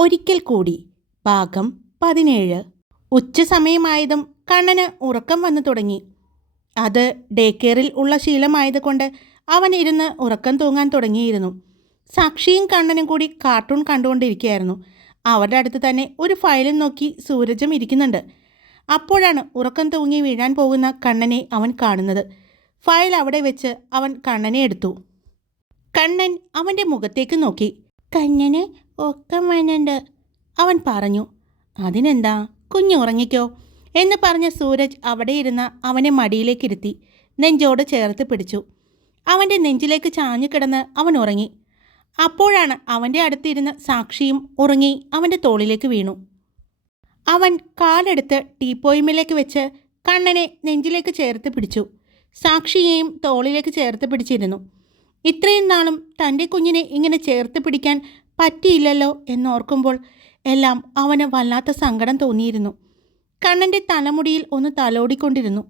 ഒരിക്കൽ കൂടി. ഭാഗം പതിനേഴ്. ഉച്ച സമയമായതും കണ്ണന് ഉറക്കം വന്നു തുടങ്ങി. അത് ഡേ കെയറിൽ ഉള്ള ശീലമായതുകൊണ്ട് അവൻ ഇരുന്ന് ഉറക്കം തൂങ്ങാൻ തുടങ്ങിയിരുന്നു. സാക്ഷിയും കണ്ണനും കൂടി കാർട്ടൂൺ കണ്ടുകൊണ്ടിരിക്കുകയായിരുന്നു. അവരുടെ അടുത്ത് തന്നെ ഒരു ഫയലും നോക്കി സൂരജും ഇരിക്കുന്നുണ്ട്. അപ്പോഴാണ് ഉറക്കം തൂങ്ങി വീഴാൻ പോകുന്ന കണ്ണനെ അവൻ കാണുന്നത്. ഫയൽ അവിടെ വെച്ച് അവൻ കണ്ണനെ എടുത്തു. കണ്ണൻ അവന്റെ മുഖത്തേക്ക് നോക്കി. കണ്ണന് ഉറക്കം വേണുണ്ട് അവൻ പറഞ്ഞു അതിനെന്താ? കുഞ്ഞു ഉറങ്ങിക്കോ. എന്ന് പറഞ്ഞ സൂരജ് അവിടെ ഇരുന്ന അവനെ മടിയിലേക്കിരുത്തി നെഞ്ചോട് ചേർത്ത് പിടിച്ചു. അവന്റെ നെഞ്ചിലേക്ക് ചാഞ്ഞു കിടന്ന് അവൻ ഉറങ്ങി. അപ്പോഴാണ് അവന്റെ അടുത്തിരുന്ന സാക്ഷിയും ഉറങ്ങി അവന്റെ തോളിലേക്ക് വീണു. അവൻ കാലെടുത്ത് ടീപ്പോയിമിലേക്ക് വെച്ച് കണ്ണനെ നെഞ്ചിലേക്ക് ചേർത്ത് പിടിച്ചു. സാക്ഷിയെയും തോളിലേക്ക് ചേർത്ത് പിടിച്ചിരുന്നു. ഇത്രയും നാളും തന്റെ കുഞ്ഞിനെ ഇങ്ങനെ ചേർത്ത് പിടിക്കാൻ പറ്റിയില്ലല്ലോ എന്നോർക്കുമ്പോൾ എല്ലാം അവന് വല്ലാത്ത സങ്കടം തോന്നിയിരുന്നു. കണ്ണന്റെ തലമുടിയിൽ ഒന്ന് തലോടിക്കൊണ്ടിരുന്നു.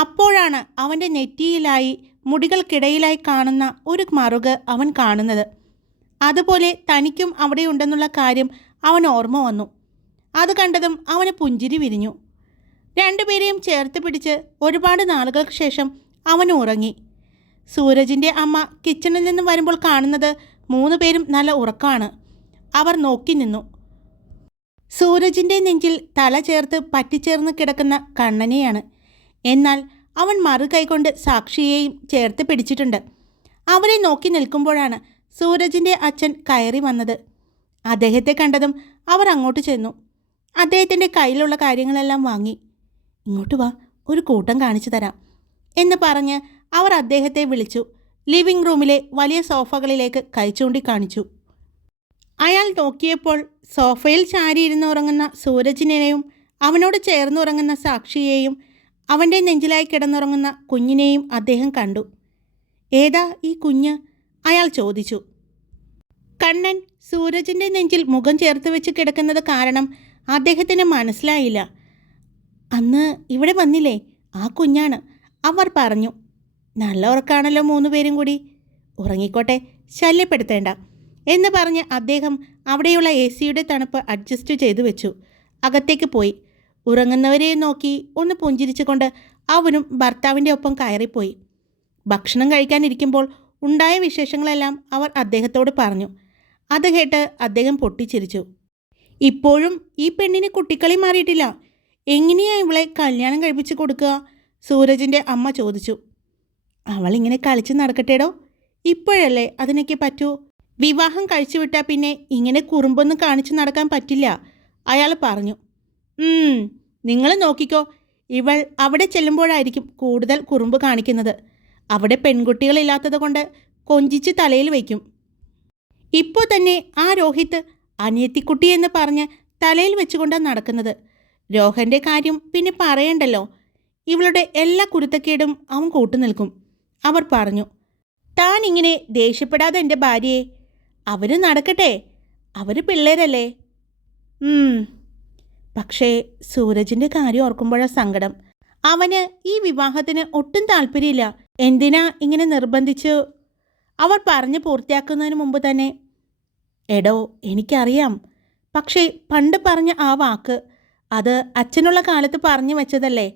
അപ്പോഴാണ് അവന്റെ നെറ്റിയിലായി മുടികൾക്കിടയിലായി കാണുന്ന ഒരു മറുക് അവൻ കാണുന്നത്. അതുപോലെ തനിക്കും അവിടെയുണ്ടെന്നുള്ള കാര്യം അവൻ ഓർമ്മ വന്നു. അത് കണ്ടതും അവന് പുഞ്ചിരി വിരിഞ്ഞു. രണ്ടുപേരെയും ചേർത്ത് പിടിച്ച് ഒരുപാട് നാളുകൾക്ക് ശേഷം അവൻ ഉറങ്ങി. സൂരജിന്റെ അമ്മ കിച്ചണിൽ നിന്ന് വരുമ്പോൾ കാണുന്നത് മൂന്ന് പേരും നല്ല ഉറക്കമാണ് അവർ നോക്കി നിന്നു. സൂരജിന്റെ നെഞ്ചിൽ തല ചേർത്ത് പറ്റിച്ചേർന്ന് കിടക്കുന്ന കണ്ണനെയാണ്. എന്നാൽ അവൻ മറുകൈകൊണ്ട് സാക്ഷിയെയും ചേർത്ത് പിടിച്ചിട്ടുണ്ട്. അവരെ നോക്കി നിൽക്കുമ്പോഴാണ് സൂരജിന്റെ അച്ഛൻ കയറി വന്നത്. അദ്ദേഹത്തെ കണ്ടതും അവർ അങ്ങോട്ട് ചെന്നു. അദ്ദേഹത്തിന്റെ കയ്യിലുള്ള കാര്യങ്ങളെല്ലാം വാങ്ങി. ഇങ്ങോട്ട് വാ ഒരു കൂട്ടം കാണിച്ചു തരാം എന്ന് പറഞ്ഞ് അവർ അദ്ദേഹത്തെ വിളിച്ചു. ലിവിംഗ് റൂമിലെ വലിയ സോഫകളിലേക്ക് കൈ കാണിച്ചു അയാൾ നോക്കിയപ്പോൾ സോഫയിൽ ചാരിയിരുന്ന് ഉറങ്ങുന്ന സൂരജിനെയും അവനോട് ചേർന്നുറങ്ങുന്ന സാക്ഷിയെയും അവന്റെ നെഞ്ചിലായി കിടന്നുറങ്ങുന്ന കുഞ്ഞിനെയും അദ്ദേഹം കണ്ടു. ഏതാ ഈ കുഞ്ഞ്? അയാൾ ചോദിച്ചു. കണ്ണൻ സൂരജിന്റെ നെഞ്ചിൽ മുഖം ചേർത്ത് വെച്ച് കിടക്കുന്നത് കാരണം അദ്ദേഹത്തിന് മനസ്സിലായില്ല. അന്ന് ഇവിടെ വന്നില്ലേ? ആ കുഞ്ഞാണ്. അവർ പറഞ്ഞു. നല്ല ഉറക്കാണല്ലോ മൂന്ന് പേരും കൂടി. ഉറങ്ങിക്കോട്ടെ ശല്യപ്പെടുത്തേണ്ട എന്ന് പറഞ്ഞ് അദ്ദേഹം അവിടെയുള്ള എ സിയുടെ തണുപ്പ് അഡ്ജസ്റ്റ് ചെയ്തു വെച്ചു. അകത്തേക്ക് പോയി. ഉറങ്ങുന്നവരെ നോക്കി ഒന്ന് പുഞ്ചിരിച്ചുകൊണ്ട് അവനും ഭർത്താവിന്റെ ഒപ്പം കയറിപ്പോയി. ഭക്ഷണം കഴിക്കാനിരിക്കുമ്പോൾ ഉണ്ടായ വിശേഷങ്ങളെല്ലാം അവർ അദ്ദേഹത്തോട് പറഞ്ഞു. അത് കേട്ട് അദ്ദേഹം പൊട്ടിച്ചിരിച്ചു. ഇപ്പോഴും ഈ പെണ്ണിന് കുട്ടിക്കളി മാറിയിട്ടില്ല. എങ്ങനെയാണ് ഇവളെ കല്യാണം കഴിപ്പിച്ച് കൊടുക്കുക? സൂരജിന്റെ അമ്മ ചോദിച്ചു. അവളിങ്ങനെ കളിച്ച് നടക്കട്ടേടോ? ഇപ്പോഴല്ലേ അതിനൊക്കെ പറ്റൂ? വിവാഹം കഴിച്ചു വിട്ടാൽ പിന്നെ ഇങ്ങനെ കുറുമ്പൊന്നും കാണിച്ചു നടക്കാൻ പറ്റില്ല അയാൾ പറഞ്ഞു. നിങ്ങൾ നോക്കിക്കോ ഇവൾ അവിടെ ചെല്ലുമ്പോഴായിരിക്കും കൂടുതൽ കുറുമ്പ് കാണിക്കുന്നത്. അവിടെ പെൺകുട്ടികളില്ലാത്തത് കൊണ്ട് കൊഞ്ചിച്ച് തലയിൽ വയ്ക്കും. ഇപ്പോൾ തന്നെ ആ രോഹിത് അനിയത്തിക്കുട്ടി എന്ന് പറഞ്ഞ് തലയിൽ വെച്ചുകൊണ്ടാണ് നടക്കുന്നത്. രോഹന്റെ കാര്യം പിന്നെ പറയണ്ടല്ലോ. ഇവളുടെ എല്ലാ കുരുത്തക്കേടും അവൻ കൂട്ടുനിൽക്കും. അവർ പറഞ്ഞു താൻ ഇങ്ങനെ ദേഷ്യപ്പെടാതെ എന്റെ ഭാര്യയെ അവർ നടക്കട്ടെ അവർ പിള്ളേരല്ലേ? പക്ഷേ സൂരജിന്റെ കാര്യം ഓർക്കുമ്പോഴാണ് സങ്കടം. അവന് ഈ വിവാഹത്തിന് ഒട്ടും താല്പര്യമില്ല. എന്തിനാ ഇങ്ങനെ നിർബന്ധിച്ചു? അവർ പറഞ്ഞു പൂർത്തിയാക്കുന്നതിന് മുമ്പ് തന്നെ എടോ എനിക്കറിയാം. പക്ഷേ പണ്ട് പറഞ്ഞ ആ വാക്ക് അത് അച്ഛനുള്ള കാലത്ത് പറഞ്ഞു വെച്ചതല്ലേ?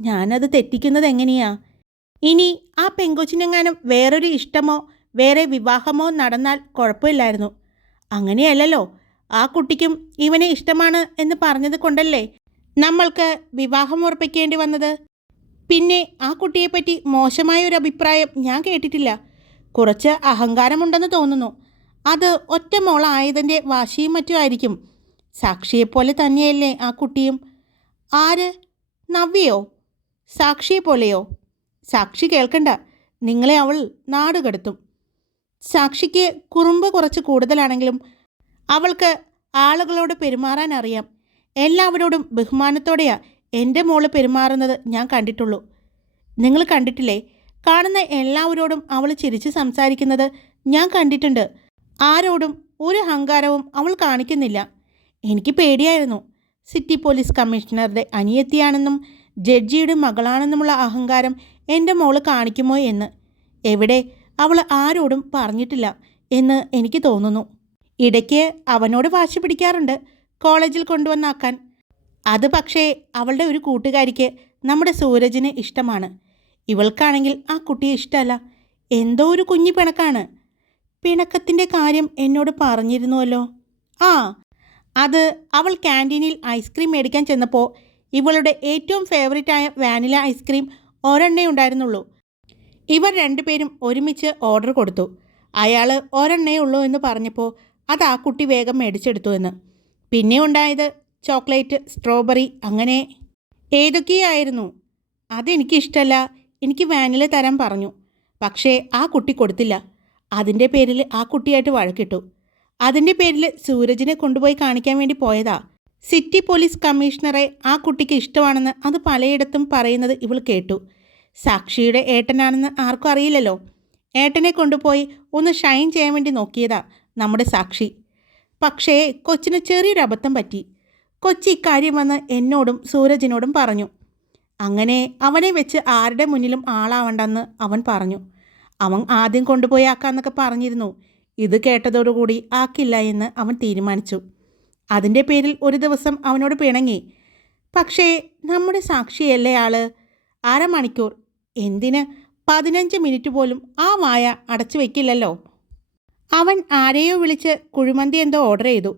ഞാനത് തെറ്റിക്കുന്നത് എങ്ങനെയാ? ഇനി ആ പെങ്കൊച്ചിനെങ്ങാനും വേറൊരു ഇഷ്ടമോ വേറെ വിവാഹമോ നടന്നാൽ കുഴപ്പമില്ലായിരുന്നു. അങ്ങനെയല്ലല്ലോ ആ കുട്ടിക്കും ഇവനെ ഇഷ്ടമാണ് എന്ന് പറഞ്ഞത് കൊണ്ടല്ലേ നമ്മൾക്ക് വിവാഹം ഉറപ്പിക്കേണ്ടി വന്നത്? പിന്നെ ആ കുട്ടിയെപ്പറ്റി മോശമായ ഒരു അഭിപ്രായം ഞാൻ കേട്ടിട്ടില്ല. കുറച്ച് അഹങ്കാരമുണ്ടെന്ന് തോന്നുന്നു. അത് ഒറ്റ മോളായതിന്റെ വാശിയും മറ്റും ആയിരിക്കും. സാക്ഷിയെപ്പോലെ തന്നെയല്ലേ ആ കുട്ടിയും? ആര്? നവ്യയോ? സാക്ഷിയെ പോലെയോ സാക്ഷി കേൾക്കണ്ട. നിങ്ങളെ അവൾ നാടുകടത്തും സാക്ഷിക്ക് കുറുമ്പ് കുറച്ച് കൂടുതലാണെങ്കിലും അവൾക്ക് ആളുകളോട് പെരുമാറാൻ അറിയാം. എല്ലാവരോടും ബഹുമാനത്തോടെയാ എന്റെ മോൾ പെരുമാറുന്നത് ഞാൻ കണ്ടിട്ടുള്ളൂ. നിങ്ങൾ കണ്ടിട്ടില്ലേ? കാണുന്ന എല്ലാവരോടും അവൾ ചിരിച്ച് സംസാരിക്കുന്നത് ഞാൻ കണ്ടിട്ടുണ്ട്. ആരോടും ഒരു അഹങ്കാരവും അവൾ കാണിക്കുന്നില്ല. എനിക്ക് പേടിയായിരുന്നു. സിറ്റി പോലീസ് കമ്മീഷണറുടെ അനിയത്തിയാണെന്നും ജഡ്ജിയുടെ മകളാണെന്നുമുള്ള അഹങ്കാരം എന്റെ മോൾ കാണിക്കുമോ എന്ന്. എവിടെ അവൾ ആരോടും പറഞ്ഞിട്ടില്ല എന്ന് എനിക്ക് തോന്നുന്നു. ഇടയ്ക്ക് അവനോട് വാശി പിടിക്കാറുണ്ട് കോളേജിൽ കൊണ്ടുവന്നാക്കാൻ. അത് പക്ഷേ അവളുടെ ഒരു കൂട്ടുകാരിക്ക് നമ്മുടെ സൂരജിന് ഇഷ്ടമാണ്. ഇവൾക്കാണെങ്കിൽ ആ കുട്ടിയെ ഇഷ്ടമല്ല. എന്തോ ഒരു കുഞ്ഞു പിണക്കാണ്. പിണക്കത്തിന്റെ കാര്യം എന്നോട് പറഞ്ഞിരുന്നുവല്ലോ. ആ അത് അവൾ ക്യാന്റീനിൽ ഐസ്ക്രീം മേടിക്കാൻ ചെന്നപ്പോൾ ഇവളുടെ ഏറ്റവും ഫേവറേറ്റായ വാനില ഐസ്ക്രീം ഒരെണ്ണേ ഉണ്ടായിരുന്നുള്ളൂ. ഇവർ രണ്ടുപേരും ഒരുമിച്ച് ഓർഡർ കൊടുത്തു. അയാൾ ഒരെണ്ണേ ഉള്ളൂ എന്ന് പറഞ്ഞപ്പോൾ അത് ആ കുട്ടി വേഗം മേടിച്ചെടുത്തു എന്ന്. പിന്നെ ഉണ്ടായത് ചോക്ലേറ്റ് സ്ട്രോബെറി അങ്ങനെ ഏതൊക്കെയായിരുന്നു? അതെനിക്കിഷ്ടമല്ല എനിക്ക് വാനില തരാൻ പറഞ്ഞു. പക്ഷേ ആ കുട്ടി കൊടുത്തില്ല. അതിന്റെ പേരിൽ ആ കുട്ടിയായിട്ട് വഴക്കിട്ടു. അതിന്റെ പേരിൽ സൂരജിനെ കൊണ്ടുപോയി കാണിക്കാൻ വേണ്ടി പോയതാ. സിറ്റി പോലീസ് കമ്മീഷണറെ ആ കുട്ടിക്ക് ഇഷ്ടമാണെന്ന് അത് പലയിടത്തും പറയുന്നത് ഇവൾ കേട്ടു. സാക്ഷിയുടെ ഏട്ടനാണെന്ന് ആർക്കും അറിയില്ലല്ലോ. ഏട്ടനെ കൊണ്ടുപോയി ഒന്ന് ഷൈൻ ചെയ്യാൻ വേണ്ടി നോക്കിയതാ നമ്മുടെ സാക്ഷി. പക്ഷേ കൊച്ചിന് ചെറിയൊരു അബദ്ധം പറ്റി. കൊച്ചി ഇക്കാര്യം വന്ന് എന്നോടും സൂരജിനോടും പറഞ്ഞു. അങ്ങനെ അവനെ വെച്ച് ആരുടെ മുന്നിലും ആളാവണ്ടെന്ന് അവൻ പറഞ്ഞു. അവൻ ആദ്യം കൊണ്ടുപോയി ആക്കാന്നൊക്കെ പറഞ്ഞിരുന്നു. ഇത് കേട്ടതോടുകൂടി ആക്കില്ല എന്ന് അവൻ തീരുമാനിച്ചു. അതിന്റെ പേരിൽ ഒരു ദിവസം അവനോട് പിണങ്ങി. പക്ഷേ നമ്മുടെ സാക്ഷിയല്ലേ ആൾ? അരമണിക്കൂർ. എന്തിന്? പതിനഞ്ച് മിനിറ്റ് പോലും ആ വായ അടച്ചു വെക്കില്ലല്ലോ. അവൻ ആരെയോ വിളിച്ച് കുഴിമന്തി എന്തോ ഓർഡർ ചെയ്തു.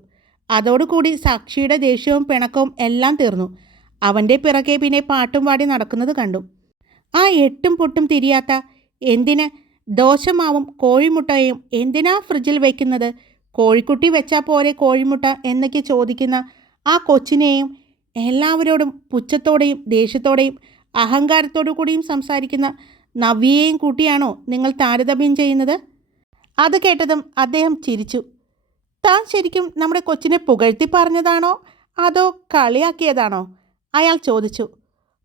അതോടുകൂടി സാക്ഷിയുടെ ദേഷ്യവും പിണക്കവും എല്ലാം തീർന്നു. അവന്റെ പിറകെ പിന്നെ പാട്ടും പാടി നടക്കുന്നത് കണ്ടു. ആ എട്ടും പൊട്ടും തിരിയാത്ത എന്തിന്? ദോശമാവും കോഴിമുട്ടയും എന്തിനാ ഫ്രിഡ്ജിൽ വയ്ക്കുന്നത് കോഴിക്കുട്ടി വെച്ചാൽ പോരെ കോഴിമുട്ട എന്നൊക്കെ ചോദിക്കുന്ന ആ കൊച്ചിനെയും എല്ലാവരോടും പുച്ഛത്തോടെയും ദേഷ്യത്തോടെയും അഹങ്കാരത്തോടു കൂടിയും സംസാരിക്കുന്ന നവ്യയെയും കൂട്ടിയാണോ നിങ്ങൾ താരതമ്യം ചെയ്യുന്നത്? അത് കേട്ടതും അദ്ദേഹം ചിരിച്ചു. താൻ ശരിക്കും നമ്മുടെ കൊച്ചിനെ പുകഴ്ത്തി പറഞ്ഞതാണോ? അതോ കളിയാക്കിയതാണോ? അയാൾ ചോദിച്ചു.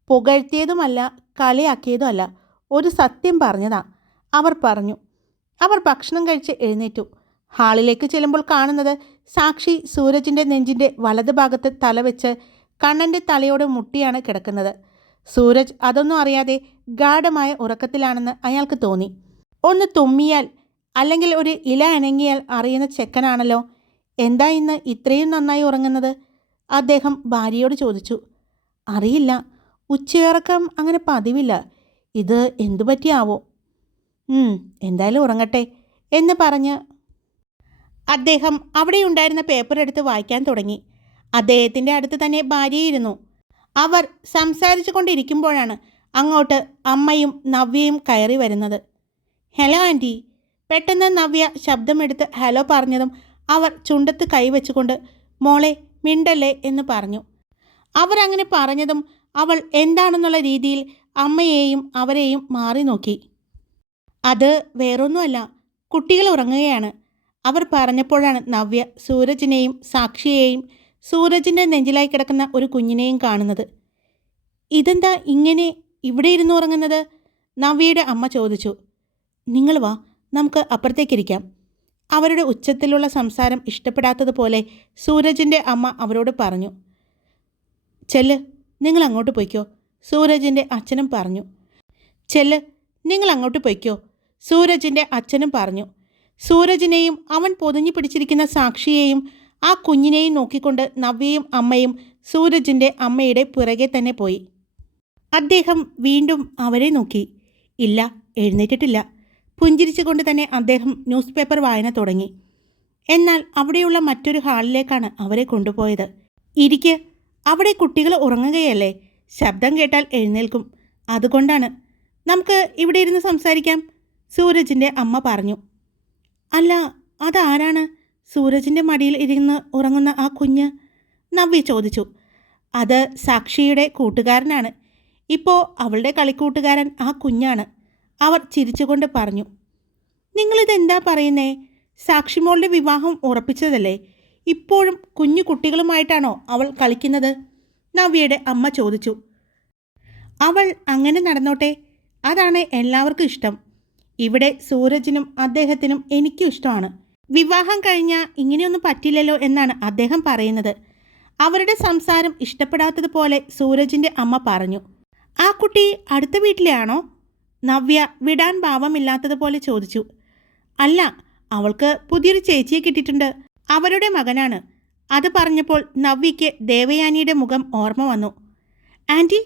പുകഴ്ത്തിയതുമല്ല കളിയാക്കിയതുമല്ല ഒരു സത്യം പറഞ്ഞതാ അവർ പറഞ്ഞു. അവർ ഭക്ഷണം കഴിച്ച് എഴുന്നേറ്റു. ഹാളിലേക്ക് ചെല്ലുമ്പോൾ കാണുന്നത് സാക്ഷി സൂരജിന്റെ നെഞ്ചിന്റെ വലത് ഭാഗത്ത് തലവെച്ച് കണ്ണന്റെ തലയോട് മുട്ടിയാണ് കിടക്കുന്നത്. സൂരജ് അതൊന്നും അറിയാതെ ഗാഠമായ ഉറക്കത്തിലാണെന്ന് അയാൾക്ക് തോന്നി. ഒന്ന് തുമ്മിയാൽ അല്ലെങ്കിൽ ഒരു ഇല അനങ്ങിയാൽ അറിയുന്ന ചെക്കനാണല്ലോ. എന്താ ഇന്ന് ഇത്രയും നന്നായി ഉറങ്ങുന്നത്? അദ്ദേഹം ഭാര്യയോട് ചോദിച്ചു. അറിയില്ല ഉച്ചയിറക്കം അങ്ങനെ പതിവില്ല. ഇത് എന്തു പറ്റിയാവോ? ഉം, എന്തായാലും ഉറങ്ങട്ടെ എന്ന് പറഞ്ഞ് അദ്ദേഹം അവിടെയുണ്ടായിരുന്ന പേപ്പർ എടുത്ത് വായിക്കാൻ തുടങ്ങി. അദ്ദേഹത്തിന്റെ അടുത്ത് തന്നെ ഭാര്യയിരുന്നു അവർ സംസാരിച്ചു കൊണ്ടിരിക്കുമ്പോഴാണ് അങ്ങോട്ട് അമ്മയും നവ്യയും കയറി വരുന്നത്. ഹലോ ആന്റി പെട്ടെന്ന് നവ്യ ശബ്ദമെടുത്ത് ഹലോ പറഞ്ഞതും അവർ ചുണ്ടത്ത് കൈവച്ചുകൊണ്ട് മോളെ മിണ്ടല്ലേ എന്ന് പറഞ്ഞു. അവർ അങ്ങനെ പറഞ്ഞതും അവൾ എന്താണെന്നുള്ള രീതിയിൽ അമ്മയെയും അവരെയും മാറി നോക്കി. അത് വേറൊന്നുമല്ല കുട്ടികൾ ഉറങ്ങുകയാണ്. അവർ പറഞ്ഞപ്പോഴാണ് നവ്യ സൂരജിനെയും സാക്ഷിയെയും സൂരജിന്റെ നെഞ്ചിലായി കിടക്കുന്ന ഒരു കുഞ്ഞിനെയും കാണുന്നത്. ഇതെന്താ ഇങ്ങനെ ഇവിടെ ഇരുന്ന് ഉറങ്ങുന്നത്? നവ്യയുടെ അമ്മ ചോദിച്ചു. നിങ്ങൾ വാ നമുക്ക് അപ്പുറത്തേക്കിരിക്കാം അവരുടെ ഉച്ചത്തിലുള്ള സംസാരം ഇഷ്ടപ്പെടാത്തതുപോലെ സൂരജിന്റെ അമ്മ അവരോട് പറഞ്ഞു. ചെല്ല് നിങ്ങൾ അങ്ങോട്ട് പൊയ്ക്കോ സൂരജിന്റെ അച്ഛനും പറഞ്ഞു. ചെല്ല് നിങ്ങൾ അങ്ങോട്ട് പൊയ്ക്കോ സൂരജിന്റെ അച്ഛനും പറഞ്ഞു. സൂരജിനെയും അവൻ പൊതിഞ്ഞു പിടിച്ചിരിക്കുന്ന സാക്ഷിയെയും ആ കുഞ്ഞിനെയും നോക്കിക്കൊണ്ട് നവ്യയും അമ്മയും സൂരജിന്റെ അമ്മയുടെ പുറകെ തന്നെ പോയി. അദ്ദേഹം വീണ്ടും അവരെ നോക്കി. ഇല്ല എഴുന്നേറ്റിട്ടില്ല. പുഞ്ചിരിച്ചുകൊണ്ട് തന്നെ അദ്ദേഹം ന്യൂസ് പേപ്പർ വായന തുടങ്ങി. എന്നാൽ അവിടെയുള്ള മറ്റൊരു ഹാളിലേക്കാണ് അവരെ കൊണ്ടുപോയത്. ഇരിക്ക് അവിടെ കുട്ടികൾ ഉറങ്ങുകയല്ലേ? ശബ്ദം കേട്ടാൽ എഴുന്നേൽക്കും. അതുകൊണ്ടാണ്. നമുക്ക് ഇവിടെ ഇരുന്ന് സംസാരിക്കാം സൂരജിന്റെ അമ്മ പറഞ്ഞു. അല്ല അതാരാണ്? സൂരജിന്റെ മടിയിൽ ഇരുന്ന് ഉറങ്ങുന്ന ആ കുഞ്ഞ്? നവ്യ ചോദിച്ചു. അത് സാക്ഷിയുടെ കൂട്ടുകാരനാണ്. ഇപ്പോൾ അവളുടെ കളിക്കൂട്ടുകാരൻ ആ കുഞ്ഞാണ്. അവർ ചിരിച്ചുകൊണ്ട് പറഞ്ഞു. നിങ്ങളിതെന്താ പറയുന്നേ? സാക്ഷിമോളുടെ വിവാഹം ഉറപ്പിച്ചതല്ലേ? ഇപ്പോഴും കുഞ്ഞു കുട്ടികളുമായിട്ടാണോ അവൾ കളിക്കുന്നത്? നവ്യയുടെ അമ്മ ചോദിച്ചു. അവൾ അങ്ങനെ നടന്നോട്ടെ? അതാണ് എല്ലാവർക്കും ഇഷ്ടം. ഇവിടെ സൂരജിനും അദ്ദേഹത്തിനും എനിക്കും ഇഷ്ടമാണ്. വിവാഹം കഴിഞ്ഞാൽ ഇങ്ങനെയൊന്നും പറ്റില്ലല്ലോ എന്നാണ് അദ്ദേഹം പറയുന്നത്. അവരുടെ സംസാരം ഇഷ്ടപ്പെടാത്തതുപോലെ സൂരജിന്റെ അമ്മ പറഞ്ഞു ആ കുട്ടി അടുത്ത വീട്ടിലെ ആണോ നവ്യ വിടാൻ ഭാവമില്ലാത്തതുപോലെ ചോദിച്ചു അല്ല അവൾക്ക് പുതിയൊരു ചേച്ചിയെ കിട്ടിയിട്ടുണ്ട്. അവരുടെ മകനാണ്. അത് പറഞ്ഞപ്പോൾ നവ്യയ്ക്ക് ദേവയാനിയുടെ മുഖം ഓർമ്മ വന്നു. ആന്റി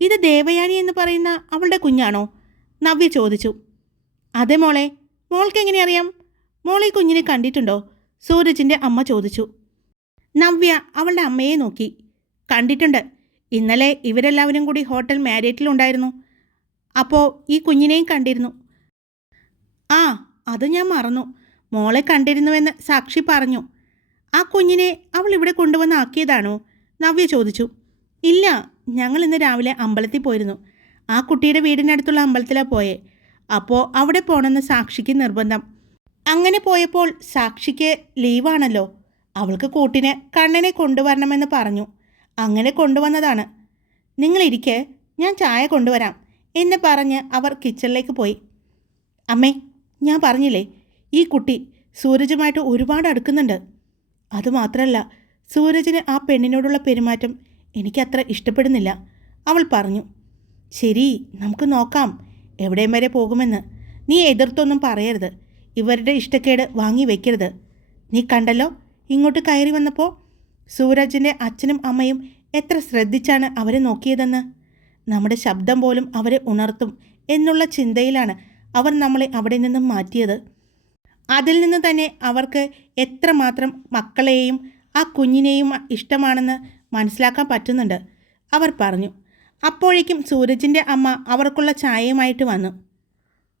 ഇത് ദേവയാനി എന്ന് പറയുന്ന അവളുടെ കുഞ്ഞാണോ? നവ്യ ചോദിച്ചു. അതെ മോളെ മോൾക്ക് എങ്ങനെ അറിയാം? മോൾ കുഞ്ഞിനെ കണ്ടിട്ടുണ്ടോ? സൂരജിന്റെ അമ്മ ചോദിച്ചു. നവ്യ അവളുടെ അമ്മയെ നോക്കി. കണ്ടിട്ടുണ്ട്. ഇന്നലെ ഇവരെല്ലാവരും കൂടി ഹോട്ടൽ മാരിയറ്റിലുണ്ടായിരുന്നു അപ്പോൾ ഈ കുഞ്ഞിനെയും കണ്ടിരുന്നു. ആ അത് ഞാൻ മറന്നു. മോളെ കണ്ടിരുന്നുവെന്ന് സാക്ഷി പറഞ്ഞു. ആ കുഞ്ഞിനെ അവൾ ഇവിടെ കൊണ്ടുവന്ന് ആക്കിയതാണോ? നവ്യ ചോദിച്ചു. ഇല്ല ഞങ്ങൾ ഇന്ന് രാവിലെ അമ്പലത്തിൽ പോയിരുന്നു. ആ കുട്ടിയുടെ വീടിനടുത്തുള്ള അമ്പലത്തിലാണ് പോയേ. അപ്പോൾ അവിടെ പോകണമെന്ന് സാക്ഷിക്ക് നിർബന്ധം. അങ്ങനെ പോയപ്പോൾ സാക്ഷിക്ക് ലീവാണല്ലോ. അവൾക്ക് കൂട്ടിന് കണ്ണനെ കൊണ്ടുവരണമെന്ന് പറഞ്ഞു. അങ്ങനെ കൊണ്ടുവന്നതാണ്. നിങ്ങളിരിക്കെ ഞാൻ ചായ കൊണ്ടുവരാം എന്ന് പറഞ്ഞ് അവർ കിച്ചണിലേക്ക് പോയി. അമ്മേ ഞാൻ പറഞ്ഞില്ലേ ഈ കുട്ടി സൂരജുമായിട്ട് ഒരുപാട് അടുക്കുന്നുണ്ട്. അതുമാത്രമല്ല സൂരജിന് ആ പെണ്ണിനോടുള്ള പെരുമാറ്റം എനിക്കത്ര ഇഷ്ടപ്പെടുന്നില്ല അവൾ പറഞ്ഞു. ശരി നമുക്ക് നോക്കാം. എവിടെയും വരെ പോകുമെന്ന്. നീ എതിർത്തൊന്നും പറയരുത്. ഇവരുടെ ഇഷ്ടക്കേട് വാങ്ങി വെക്കരുത്. നീ കണ്ടല്ലോ ഇങ്ങോട്ട് കയറി വന്നപ്പോൾ സൂരജിന്റെ അച്ഛനും അമ്മയും എത്ര ശ്രദ്ധിച്ചാണ് അവരെ നോക്കിയതെന്ന്. നമ്മുടെ ശബ്ദം പോലും അവരെ ഉണർത്തും എന്നുള്ള ചിന്തയിലാണ് അവർ നമ്മളെ അവിടെ നിന്നും മാറ്റിയത്. അതിൽ നിന്ന് തന്നെ അവർക്ക് എത്രമാത്രം മക്കളെയും ആ കുഞ്ഞിനെയും ഇഷ്ടമാണെന്ന് മനസ്സിലാക്കാൻ പറ്റുന്നുണ്ട്. അവർ പറഞ്ഞു അപ്പോഴേക്കും സൂരജിന്റെ അമ്മ അവർക്കുള്ള ചായയുമായിട്ട് വന്നു.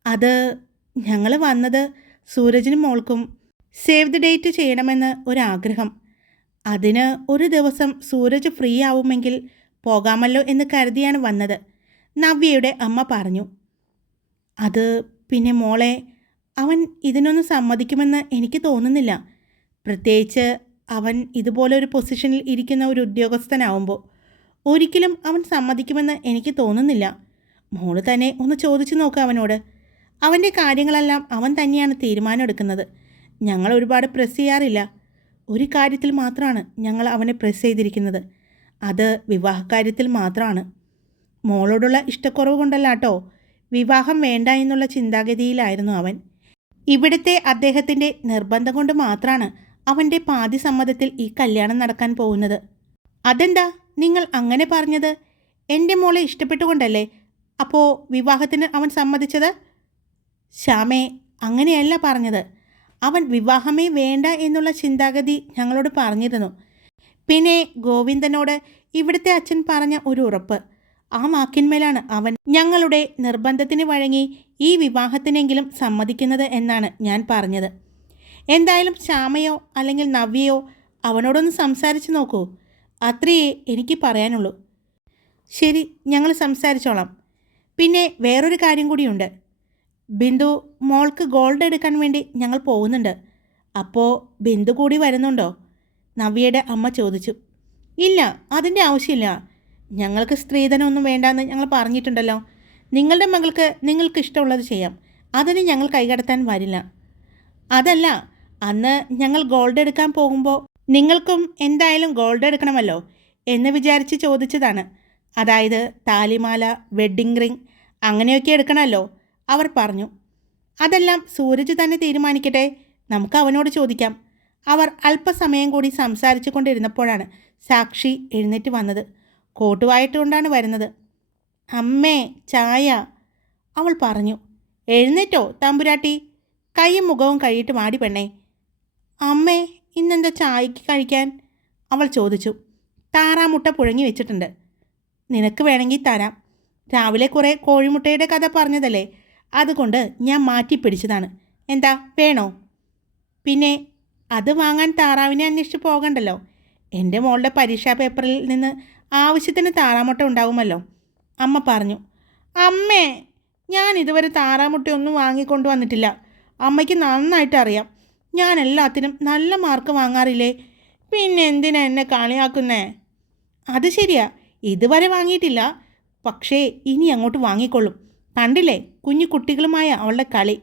അത് ഞങ്ങൾ വന്നത് സൂരജിനും മോൾക്കും സേവ് ദി ഡേറ്റ് ചെയ്യണമെന്ന് ഒരാഗ്രഹം. അതിന് ഒരു ദിവസം സൂരജ് ഫ്രീ ആവുമെങ്കിൽ പോകാമല്ലോ എന്ന് കരുതിയാണ് വന്നത് നവ്യയുടെ അമ്മ പറഞ്ഞു. അത് പിന്നെ മോളെ അവൻ ഇതിനൊന്നും സമ്മതിക്കുമെന്ന് എനിക്ക് തോന്നുന്നില്ല. പ്രത്യേകിച്ച് അവൻ ഇതുപോലൊരു പൊസിഷനിൽ ഇരിക്കുന്ന ഒരു ഉദ്യോഗസ്ഥനാവുമ്പോൾ ഒരിക്കലും അവൻ സമ്മതിക്കുമെന്ന് എനിക്ക് തോന്നുന്നില്ല. മോൾ തന്നെ ഒന്ന് ചോദിച്ചു നോക്കുക അവനോട്. അവന്റെ കാര്യങ്ങളെല്ലാം അവൻ തന്നെയാണ് തീരുമാനമെടുക്കുന്നത്. ഞങ്ങൾ ഒരുപാട് പ്രസ് ചെയ്യാറില്ല. ഒരു കാര്യത്തിൽ മാത്രമാണ് ഞങ്ങൾ അവനെ പ്രസ് ചെയ്തിരിക്കുന്നത്. അത് വിവാഹകാര്യത്തിൽ മാത്രമാണ്. മോളോടുള്ള ഇഷ്ടക്കുറവ് കൊണ്ടല്ല കേട്ടോ വിവാഹം വേണ്ട എന്നുള്ള ചിന്താഗതിയിലായിരുന്നു അവൻ. ഇവിടുത്തെ അദ്ദേഹത്തിന്റെ നിർബന്ധം കൊണ്ട് മാത്രമാണ് അവന്റെ പാതി സമ്മതത്തിൽ ഈ കല്യാണം നടക്കാൻ പോകുന്നത്. അതെന്താ? നിങ്ങൾ അങ്ങനെ പറഞ്ഞത് എന്റെ മോളെ ഇഷ്ടപ്പെട്ടുകൊണ്ടല്ലേ അപ്പോൾ വിവാഹത്തിന് അവൻ സമ്മതിച്ചത്? ശ്യാമേ അങ്ങനെയല്ല പറഞ്ഞത്. അവൻ വിവാഹമേ വേണ്ട എന്നുള്ള ചിന്താഗതി ഞങ്ങളോട് പറഞ്ഞിരുന്നു. പിന്നെ ഗോവിന്ദനോട് ഇവിടുത്തെ അച്ഛൻ പറഞ്ഞ ഒരു ഉറപ്പ്. ആ വാക്കിന്മേലാണ് അവൻ ഞങ്ങളുടെ നിർബന്ധത്തിന് വഴങ്ങി ഈ വിവാഹത്തിനെങ്കിലും സമ്മതിക്കുന്നത് എന്നാണ് ഞാൻ പറഞ്ഞത്. എന്തായാലും ശ്യാമയോ അല്ലെങ്കിൽ നവ്യയോ അവനോടൊന്ന് സംസാരിച്ച് നോക്കൂ. അത്രയേ എനിക്ക് പറയാനുള്ളൂ. ശരി ഞങ്ങൾ സംസാരിച്ചോളാം. പിന്നെ വേറൊരു കാര്യം കൂടിയുണ്ട്. ബിന്ദു മോൾക്ക് ഗോൾഡ് എടുക്കാൻ വേണ്ടി ഞങ്ങൾ പോകുന്നുണ്ട്. അപ്പോൾ ബിന്ദു കൂടി വരുന്നുണ്ടോ? നവ്യയുടെ അമ്മ ചോദിച്ചു. ഇല്ല അതിന്റെ ആവശ്യമില്ല. ഞങ്ങൾക്ക് സ്ത്രീധനമൊന്നും വേണ്ടാന്ന് ഞങ്ങൾ പറഞ്ഞിട്ടുണ്ടല്ലോ. നിങ്ങളുടെ മകൾക്ക് നിങ്ങൾക്ക് ഇഷ്ടമുള്ളത് ചെയ്യാം. അതിന് ഞങ്ങൾ കൈകടത്താൻ വരില്ല. അതല്ല അന്ന് ഞങ്ങൾ ഗോൾഡ് എടുക്കാൻ പോകുമ്പോൾ നിങ്ങൾക്കും എന്തായാലും ഗോൾഡ് എടുക്കണമല്ലോ എന്ന് വിചാരിച്ച് ചോദിച്ചതാണ്. അതായത് താലിമാല വെഡ്ഡിംഗ് റിംഗ് അങ്ങനെയൊക്കെ എടുക്കണമല്ലോ അവർ പറഞ്ഞു. അതെല്ലാം സൂരജ് തന്നെ തീരുമാനിക്കട്ടെ നമുക്ക് അവനോട് ചോദിക്കാം. അവർ അല്പസമയം കൂടി സംസാരിച്ചു കൊണ്ടിരുന്നപ്പോഴാണ് സാക്ഷി എഴുന്നേറ്റ് വന്നത്. കോട്ടുവായിട്ടുകൊണ്ടാണ് വരുന്നത്. അമ്മേ ചായ. അവൾ പറഞ്ഞു എഴുന്നേറ്റോ തമ്പുരാട്ടി. കൈയും മുഖവും കഴിയിട്ട് മാടി പെണ്ണേ. അമ്മേ ഇന്നെന്താ ചായക്ക് കഴിക്കാൻ? അവൾ ചോദിച്ചു. താറാമുട്ട പുഴങ്ങി വെച്ചിട്ടുണ്ട്. നിനക്ക് വേണമെങ്കിൽ തരാം. രാവിലെ കുറേ കോഴിമുട്ടയുടെ കഥ പറഞ്ഞതല്ലേ? അതുകൊണ്ട് ഞാൻ മാറ്റി പിടിച്ചതാണ്. എന്താ വേണോ? പിന്നെ അത് വാങ്ങാൻ താറാവിനെ അന്വേഷിച്ച് പോകണ്ടല്ലോ. എന്റെ മോളുടെ പരീക്ഷാ പേപ്പറിൽ നിന്ന് ആവശ്യത്തിന് താറാമുട്ട ഉണ്ടാവുമല്ലോ. അമ്മ പറഞ്ഞു. അമ്മേ ഞാൻ ഇതുവരെ താറാമുട്ടയൊന്നും വാങ്ങിക്കൊണ്ട് വന്നിട്ടില്ല അമ്മയ്ക്ക് നന്നായിട്ട് അറിയാം. ഞാൻ എല്ലാത്തിനും നല്ല മാർക്ക് വാങ്ങാറില്ലേ? പിന്നെ എന്തിനാ എന്നെ കാണിയാക്കുന്നേ അത് ശരിയാ. ഇതുവരെ വാങ്ങിയിട്ടില്ല. പക്ഷേ ഇനി അങ്ങോട്ട് വാങ്ങിക്കൊള്ളും. കണ്ടില്ലേ? കുഞ്ഞു കുട്ടികളുമായ അവളുടെ കളി.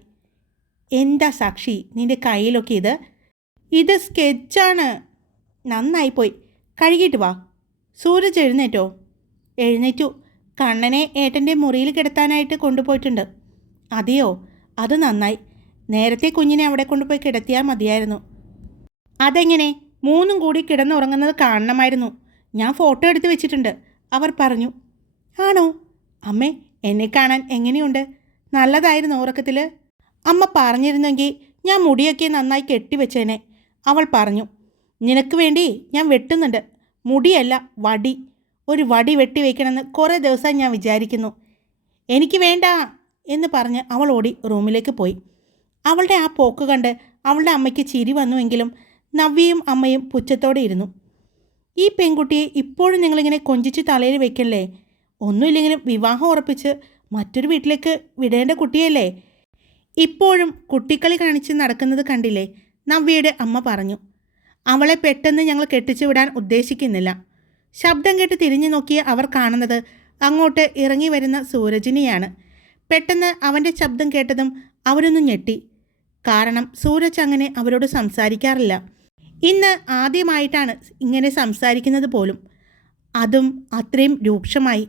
എന്താ സാക്ഷി നിന്റെ കയ്യിലൊക്കെ ഇത്? ഇത് സ്കെച്ചാണ് നന്നായിപ്പോയി. കഴുകിയിട്ട് വാ. സൂരജ് എഴുന്നേറ്റോ? എഴുന്നേറ്റു. കണ്ണനെ ഏട്ടന്റെ മുറിയിൽ കിടത്താനായിട്ട് കൊണ്ടുപോയിട്ടുണ്ട്. അതെയോ? അത് നന്നായി. നേരത്തെ കുഞ്ഞിനെ അവിടെ കൊണ്ടുപോയി കിടത്തിയാൽ മതിയായിരുന്നു. അതെങ്ങനെ? മൂന്നും കൂടി കിടന്നുറങ്ങുന്നത് കാണണമായിരുന്നു. ഞാൻ ഫോട്ടോ എടുത്ത് വെച്ചിട്ടുണ്ട്. അവർ പറഞ്ഞു ആണോ? അമ്മേ എന്നെ കാണാൻ എങ്ങനെയുണ്ട്? നല്ലതായിരുന്നു ഉറക്കത്തിൽ അമ്മ പറഞ്ഞിരുന്നെങ്കിൽ ഞാൻ മുടിയൊക്കെ നന്നായി കെട്ടിവെച്ചേനെ. അവൾ പറഞ്ഞു നിനക്ക് വേണ്ടി ഞാൻ വെട്ടുന്നുണ്ട്. മുടിയല്ല വടി. ഒരു വടി വെട്ടി വയ്ക്കണമെന്ന് കുറേ ദിവസം ഞാൻ വിചാരിക്കുന്നു. എനിക്ക് വേണ്ട എന്ന് പറഞ്ഞ് അവൾ ഓടി റൂമിലേക്ക് പോയി. അവളുടെ ആ പോക്ക് കണ്ട് അവളുടെ അമ്മയ്ക്ക് ചിരി വന്നുവെങ്കിലും നവ്യയും അമ്മയും പുച്ഛത്തോടെ ഇരുന്നു. ഈ പെൺകുട്ടിയെ ഇപ്പോഴും നിങ്ങളിങ്ങനെ കൊഞ്ചിച്ച് തലയിൽ വെക്കല്ലേ? ഒന്നുമില്ലെങ്കിലും വിവാഹം ഉറപ്പിച്ച് മറ്റൊരു വീട്ടിലേക്ക് വിടേണ്ട കുട്ടിയല്ലേ? ഇപ്പോഴും കുട്ടിക്കളി കാണിച്ച് നടക്കുന്നത് കണ്ടില്ലേ? നവ്യയുടെ അമ്മ പറഞ്ഞു. അവളെ പെട്ടെന്ന് ഞങ്ങൾ കെട്ടിച്ചു വിടാൻ ഉദ്ദേശിക്കുന്നില്ല. ശബ്ദം കേട്ട് തിരിഞ്ഞു നോക്കിയ അവർ കാണുന്നത് അങ്ങോട്ട് ഇറങ്ങി വരുന്ന സൂരജിനെയാണ്. പെട്ടെന്ന് അവന്റെ ശബ്ദം കേട്ടതും അവരൊന്ന് ഞെട്ടി. കാരണം സൂരജ് അങ്ങനെ അവരോട് സംസാരിക്കാറില്ല. ഇന്ന് ആദ്യമായിട്ടാണ് ഇങ്ങനെ സംസാരിക്കുന്നത് പോലും. അതും അത്രയും രൂക്ഷമായി.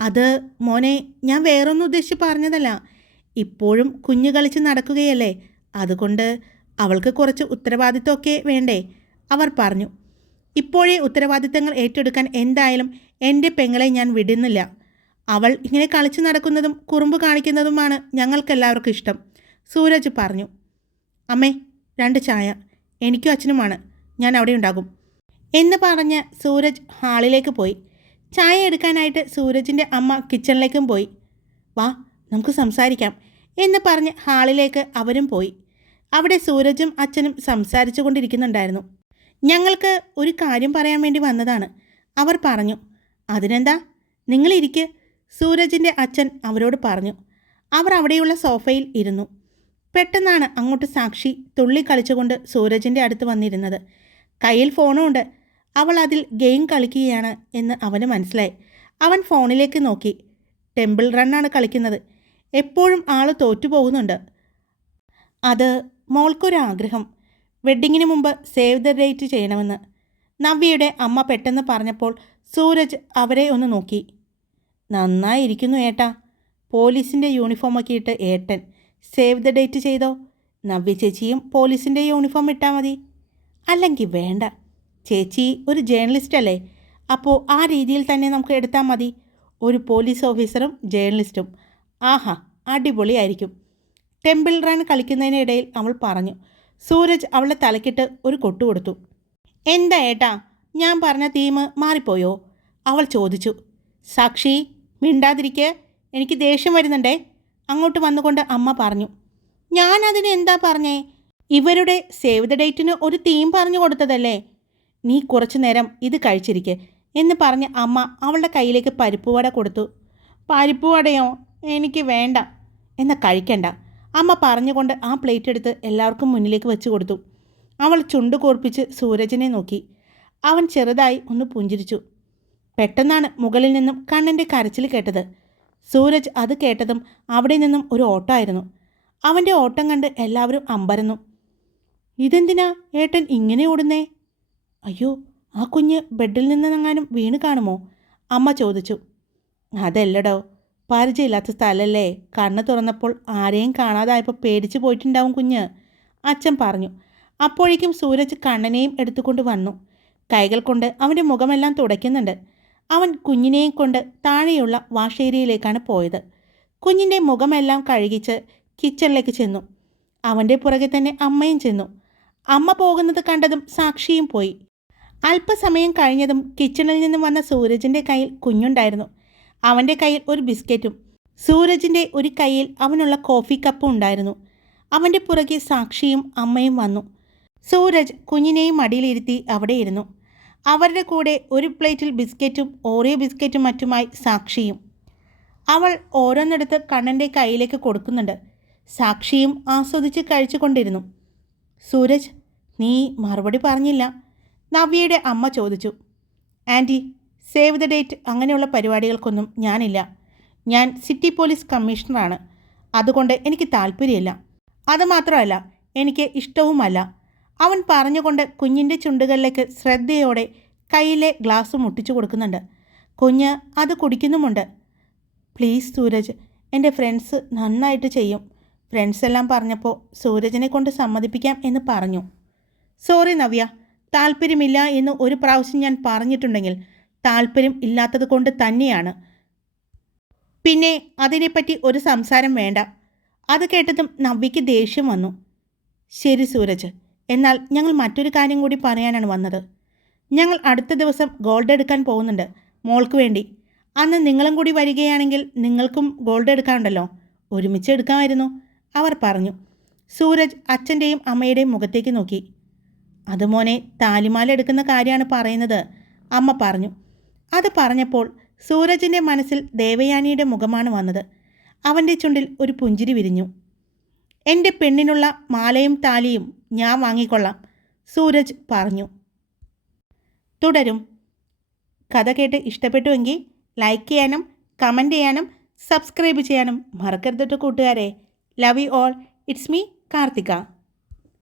അത് മോനെ ഞാൻ വേറൊന്നും ഉദ്ദേശിച്ച് പറഞ്ഞതല്ല. ഇപ്പോഴും കുഞ്ഞു കളിച്ച് നടക്കുകയല്ലേ? അതുകൊണ്ട് അവൾക്ക് കുറച്ച് ഉത്തരവാദിത്വമൊക്കെ വേണ്ടേ? അവർ പറഞ്ഞു. ഇപ്പോഴേ ഉത്തരവാദിത്തങ്ങൾ ഏറ്റെടുക്കാൻ എന്തായാലും എന്റെ പെങ്ങളെ ഞാൻ വിടുന്നില്ല. അവൾ ഇങ്ങനെ കളിച്ചു നടക്കുന്നതും കുറുമ്പ് കാണിക്കുന്നതുമാണ് ഞങ്ങൾക്കെല്ലാവർക്കും ഇഷ്ടം. സൂരജ് പറഞ്ഞു അമ്മേ രണ്ട് ചായ. എനിക്കും അച്ഛനുമാണ്. ഞാൻ അവിടെ ഉണ്ടാകും. എന്ന് പറഞ്ഞ് സൂരജ് ഹാളിലേക്ക് പോയി. ചായ എടുക്കാനായിട്ട് സൂരജിന്റെ അമ്മ കിച്ചണിലേക്കും പോയി. വാ നമുക്ക് സംസാരിക്കാം. എന്ന് പറഞ്ഞ് ഹാളിലേക്ക് അവരും പോയി. അവിടെ സൂരജും അച്ഛനും സംസാരിച്ചു കൊണ്ടിരിക്കുന്നുണ്ടായിരുന്നു ഞങ്ങൾക്ക് ഒരു കാര്യം പറയാൻ വേണ്ടി വന്നതാണ്. അവർ പറഞ്ഞു അതിനെന്താ? നിങ്ങളിരിക്ക് സൂരജിന്റെ അച്ഛൻ അവരോട് പറഞ്ഞു അവർ അവിടെയുള്ള സോഫയിൽ ഇരുന്നു. പെട്ടെന്നാണ് അങ്ങോട്ട് സാക്ഷി തുള്ളി കളിച്ചുകൊണ്ട് സൂരജിന്റെ അടുത്ത് വന്നിരുന്നത്. കയ്യിൽ ഫോണും ഉണ്ട് അവൾ അതിൽ ഗെയിം കളിക്കുകയാണ് എന്ന് അവന് മനസ്സിലായി. അവൻ ഫോണിലേക്ക് നോക്കി. ടെമ്പിൾ റണ്ണാണ് കളിക്കുന്നത്. എപ്പോഴും ആൾ തോറ്റുപോകുന്നുണ്ട്. അത് മോൾക്കൊരാഗ്രഹം വെഡ്ഡിങ്ങിന് മുമ്പ് സേവ് ദ ഡേറ്റ് ചെയ്യണമെന്ന്. നവ്യയുടെ അമ്മ പെട്ടെന്ന് പറഞ്ഞപ്പോൾ സൂരജ് അവരെ ഒന്ന് നോക്കി. നന്നായിരിക്കുന്നു ഏട്ടാ. പോലീസിന്റെ യൂണിഫോമൊക്കെ ഇട്ട് ഏട്ടൻ സേവ് ദ ഡേറ്റ് ചെയ്തോ? നവ്യ ചേച്ചിയും പോലീസിന്റെ യൂണിഫോം ഇട്ടാൽ മതി. അല്ലെങ്കിൽ വേണ്ട. ചേച്ചി ഒരു ജേർണലിസ്റ്റ് അല്ലേ? അപ്പോൾ ആ രീതിയിൽ തന്നെ നമുക്ക് എടുത്താൽ മതി. ഒരു പോലീസ് ഓഫീസറും ജേർണലിസ്റ്റും ആഹാ അടിപൊളിയായിരിക്കും. ടെമ്പിൾ റൺ കളിക്കുന്നതിനിടയിൽ അവൾ പറഞ്ഞു. സൂരജ് അവളെ തലക്കിട്ട് ഒരു കൊട്ടു കൊടുത്തു. എന്താ ഏട്ടാ ഞാൻ പറഞ്ഞ തീം മാറിപ്പോയോ? അവൾ ചോദിച്ചു. സാക്ഷി മിണ്ടാതിരിക്കെ. എനിക്ക് ദേഷ്യം വരുന്നുണ്ടേ. അങ്ങോട്ട് വന്നുകൊണ്ട് അമ്മ പറഞ്ഞു. ഞാൻ അതിന് എന്താ പറഞ്ഞേ? ഇവരുടെ സേവ് ദ ഡേറ്റിന് ഒരു തീം പറഞ്ഞു കൊടുത്തതല്ലേ? നീ കുറച്ചു നേരം ഇത് കഴിച്ചിരിക്കെ എന്ന് പറഞ്ഞ് അമ്മ അവളുടെ കയ്യിലേക്ക് പരിപ്പുവട കൊടുത്തു. പരിപ്പുവടയോ എനിക്ക് വേണ്ട. എന്ന കഴിക്കണ്ട. അമ്മ പറഞ്ഞുകൊണ്ട് ആ പ്ലേറ്റ് എടുത്ത് എല്ലാവർക്കും മുന്നിലേക്ക് വെച്ച് കൊടുത്തു. അവൾ ചുണ്ടു കോർപ്പിച്ച് സൂരജിനെ നോക്കി. അവൻ ചെറുതായി ഒന്ന് പുഞ്ചിരിച്ചു. പെട്ടെന്നാണ് മുകളിൽ നിന്നും കണ്ണന്റെ കരച്ചിൽ കേട്ടത്. സൂരജ് അത് കേട്ടതും അവിടെ നിന്നും ഒരു ഓട്ടമായിരുന്നു അവന്റെ ഓട്ടം കണ്ട് എല്ലാവരും അമ്പരന്നു. ഇതെന്തിനാ ഏട്ടൻ ഇങ്ങനെ ഓടുന്നേ? അയ്യോ ആ കുഞ്ഞ് ബെഡിൽ നിന്നെങ്ങാനും വീണ് കാണുമോ? അമ്മ ചോദിച്ചു. അതല്ലടോ പരിചയമില്ലാത്ത സ്ഥലമല്ലേ കണ്ണ് തുറന്നപ്പോൾ ആരെയും കാണാതായപ്പോൾ പേടിച്ചു പോയിട്ടുണ്ടാവും കുഞ്ഞ് അച്ഛൻ പറഞ്ഞു. അപ്പോഴേക്കും സൂരജ് കണ്ണനെയും എടുത്തുകൊണ്ട് വന്നു. കൈകൾ കൊണ്ട് അവന്റെ മുഖമെല്ലാം തുടയ്ക്കുന്നുണ്ട്. അവൻ കുഞ്ഞിനെയും കൊണ്ട് താഴെയുള്ള വാഷേരിയിലേക്കാണ് പോയത്. കുഞ്ഞിന്റെ മുഖമെല്ലാം കഴുകിച്ച് കിച്ചണിലേക്ക് ചെന്നു. അവന്റെ പുറകെ തന്നെ അമ്മയും ചെന്നു. അമ്മ പോകുന്നത് കണ്ടതും സാക്ഷിയും പോയി. അല്പസമയം കഴിഞ്ഞതും കിച്ചണിൽ നിന്നും വന്ന സൂരജിന്റെ കയ്യിൽ കുഞ്ഞുണ്ടായിരുന്നു. അവന്റെ കയ്യിൽ ഒരു ബിസ്ക്കറ്റും സൂരജിന്റെ ഒരു കയ്യിൽ അവനുള്ള കോഫി കപ്പും ഉണ്ടായിരുന്നു. അവന്റെ പുറകെ സാക്ഷിയും അമ്മയും വന്നു. സൂരജ് കുഞ്ഞിനെയും മടിയിലിരുത്തി അവിടെ ഇരുന്നു അവരുടെ കൂടെ ഒരു പ്ലേറ്റിൽ ബിസ്ക്കറ്റും ഓറിയോ ബിസ്ക്കറ്റും മറ്റുമായി സാക്ഷിയും. അവൾ ഓരോന്നെടുത്ത് കണ്ണന്റെ കയ്യിലേക്ക് കൊടുക്കുന്നുണ്ട്. സാക്ഷിയും ആസ്വദിച്ച് കഴിച്ചുകൊണ്ടിരുന്നു. സൂരജ് നീ മറുപടി പറഞ്ഞില്ല നവ്യയുടെ അമ്മ ചോദിച്ചു. ആന്റി സേവ് ദ ഡേറ്റ് അങ്ങനെയുള്ള പരിപാടികൾക്കൊന്നും ഞാനില്ല. ഞാൻ സിറ്റി പോലീസ് കമ്മീഷണറാണ്. അതുകൊണ്ട് എനിക്ക് താല്പര്യമില്ല. അതുമാത്രമല്ല എനിക്ക് ഇഷ്ടവുമല്ല. അവൻ പറഞ്ഞുകൊണ്ട് കുഞ്ഞിന്റെ ചുണ്ടുകളിലേക്ക് ശ്രദ്ധയോടെ കയ്യിലെ ഗ്ലാസ് മുട്ടിച്ചു കൊടുക്കുന്നുണ്ട്. കുഞ്ഞ് അത് കുടിക്കുന്നുമുണ്ട്. പ്ലീസ് സൂരജ് എന്റെ ഫ്രണ്ട്സ് നന്നായിട്ട് ചെയ്യും. ഫ്രണ്ട്സ് എല്ലാം പറഞ്ഞപ്പോൾ സൂരജിനെ കൊണ്ട് സമ്മതിപ്പിക്കാം എന്ന് പറഞ്ഞു. സോറി നവ്യ താല്പര്യമില്ല എന്ന് ഒരു പ്രാവശ്യം ഞാൻ പറഞ്ഞിട്ടുണ്ടെങ്കിൽ താല്പര്യം ഇല്ലാത്തത് കൊണ്ട് തന്നെയാണ്. പിന്നെ അതിനെപ്പറ്റി ഒരു സംസാരം വേണ്ട അത് കേട്ടതും നവ്യയ്ക്ക് ദേഷ്യം വന്നു. ശരി സൂരജ് എന്നാൽ ഞങ്ങൾ മറ്റൊരു കാര്യം കൂടി പറയാനാണ് വന്നത്. ഞങ്ങൾ അടുത്ത ദിവസം ഗോൾഡ് എടുക്കാൻ പോകുന്നുണ്ട്. മോൾക്ക് വേണ്ടി. അന്ന് നിങ്ങളും കൂടി വരികയാണെങ്കിൽ നിങ്ങൾക്കും ഗോൾഡ് എടുക്കാനുണ്ടല്ലോ ഒരുമിച്ച് എടുക്കാമായിരുന്നു. അവർ പറഞ്ഞു. സൂരജ് അച്ഛന്റെയും അമ്മയുടെയും മുഖത്തേക്ക് നോക്കി. അത് മോനെ താലിമാല എടുക്കുന്ന കാര്യമാണ് പറയുന്നത് അമ്മ പറഞ്ഞു. അത് പറഞ്ഞപ്പോൾ സൂരജിന്റെ മനസ്സിൽ ദേവയാനിയുടെ മുഖമാണ് വന്നത്. അവന്റെ ചുണ്ടിൽ ഒരു പുഞ്ചിരി വിരിഞ്ഞു. എന്റെ പെണ്ണിനുള്ള മാലയും താലിയും ഞാൻ വാങ്ങിക്കൊള്ളാം സൂരജ് പറഞ്ഞു. തുടരും. കഥ കേട്ട് ഇഷ്ടപ്പെട്ടുവെങ്കിൽ ലൈക്ക് ചെയ്യാനും കമന്റ് ചെയ്യാനും സബ്സ്ക്രൈബ് ചെയ്യാനും മറക്കരുത് കൂട്ടുകാരെ. Love you all it's me Karthika.